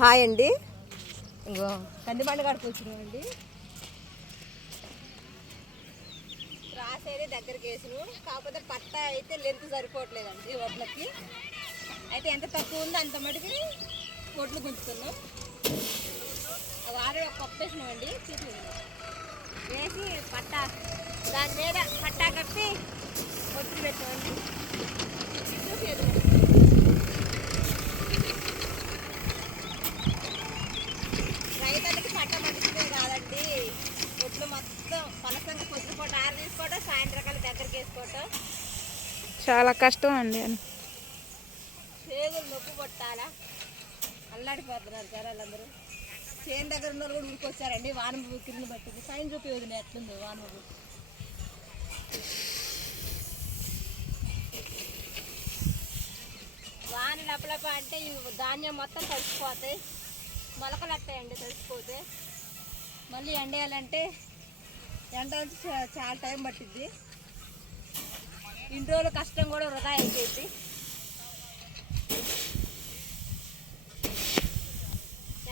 Hi అండి. ఇంకో కందిబండ కాడికి వచ్చినామండి. రాసేది దగ్గరికి వేసిను, కాకపోతే పట్ట అయితే లెంత్ సరిపోవట్లేదండి వడ్లకి. అయితే ఎంత తక్కువ ఉందో అంత మటుకి వడ్లు గుంచుతున్నాం. వారే పప్పు వేసినామండి, వేసి పట్ట దాని మీద పట్టా కప్పి వడ్లు పెట్టామండి. రైతులకి పట్ట మంచిదే కాదండి. వడ్లు మొత్తం పలసంగా పొద్దుపూట ఆరు తీసుకోవటం, సాయంత్రకాల దగ్గరికి వేసుకోవటం చాలా కష్టం అండి. అని చేతులు నొప్పి పట్టాలా, అల్లాడిపోతున్నారు జనాలందరూ. చేను దగ్గర ఉన్న కూడా ఊరికొచ్చారండి. వానమబ్బు కింద పట్టింది, పైన చూపి వదిలి ఎట్లుంది వానమబ్బు. వాన లపలప అంటే ఇవి ధాన్యం మొత్తం తడిసిపోతాయి, మొలకలు వస్తాయండి తడిసిపోతే. మళ్ళీ ఎండేయాలంటే ఎండ చాలా టైం పట్టిద్ది. ఇన్ని రోజులు కష్టం కూడా వృధా అయిపోయింది.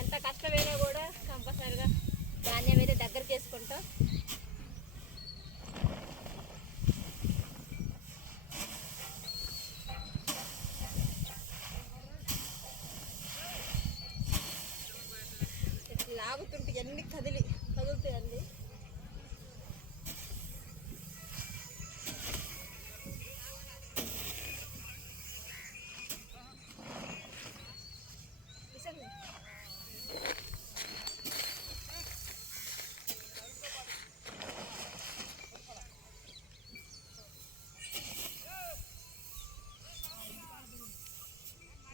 ఎంత కష్టమైనా కూడా కంపల్సరిగా ధాన్యం అయితే దగ్గరికి వేసుకుంటాం. లాగుతుంటే ఎన్ని కదులుతాయండి.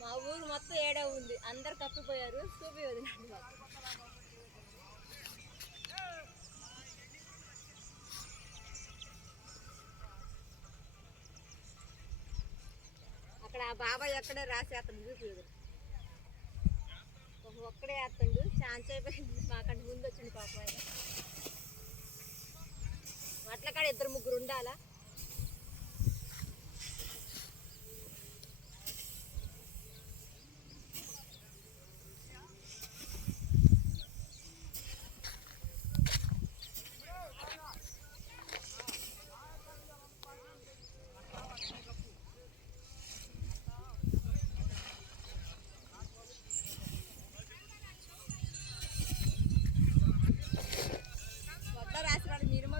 మా ఊరు మొత్తం ఏడా ఉంది, అందరు కప్పిపోయారు. చూపి వదిలేండి మాకు. అక్కడ ఆ బాబాయ్ ఎక్కడే రాసి అతను చూపి ఒక్కడే వేస్తుండు. ఛాన్స్ అయిపోయింది, మాకంటే ముందు వచ్చింది పాప. ఆయన అట్ల కాడ ఇద్దరు ముగ్గురు ఉండాలా.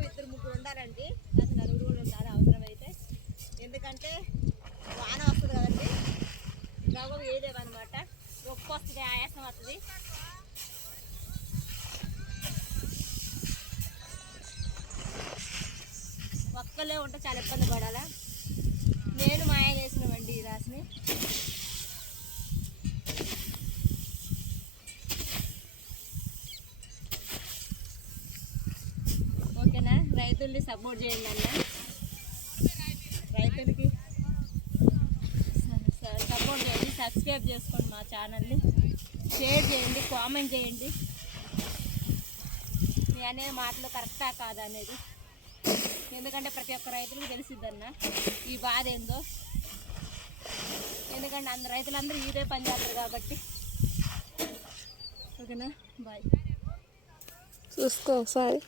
ఇద్దరు ముగ్గురు ఉండాలండి, కాదు నలుగురు కూడా ఉండాలి అవసరమైతే. ఎందుకంటే వాన వస్తుంది కదండి, గవ్వ వేయలేమన్నమాట. ఒక్క వస్తుంది, ఆయాసం వస్తుంది. ఒక్కలే ఉంటే చాలా ఇబ్బంది పడాలా. నేను మాయ చేసినామండి ఈ రాశిని. ఓకేనా, రైతుల్ని సపోర్ట్ చేయండి అన్న. రైతులకి సపోర్ట్ చేయండి, సబ్స్క్రైబ్ చేసుకోండి మా ఛానల్ని, షేర్ చేయండి, కామెంట్ చేయండి. మీ అనే మాటలు కరెక్టా కాదా అనేది. ఎందుకంటే ప్రతి ఒక్క రైతులకు తెలిసిద్దన్న ఈ బాధ ఏందో. ఎందుకంటే అందరు రైతులందరూ ఇదే పని చేస్తారు కాబట్టి. ఓకేనా, బాయ్. చూసుకో ఒకసారి.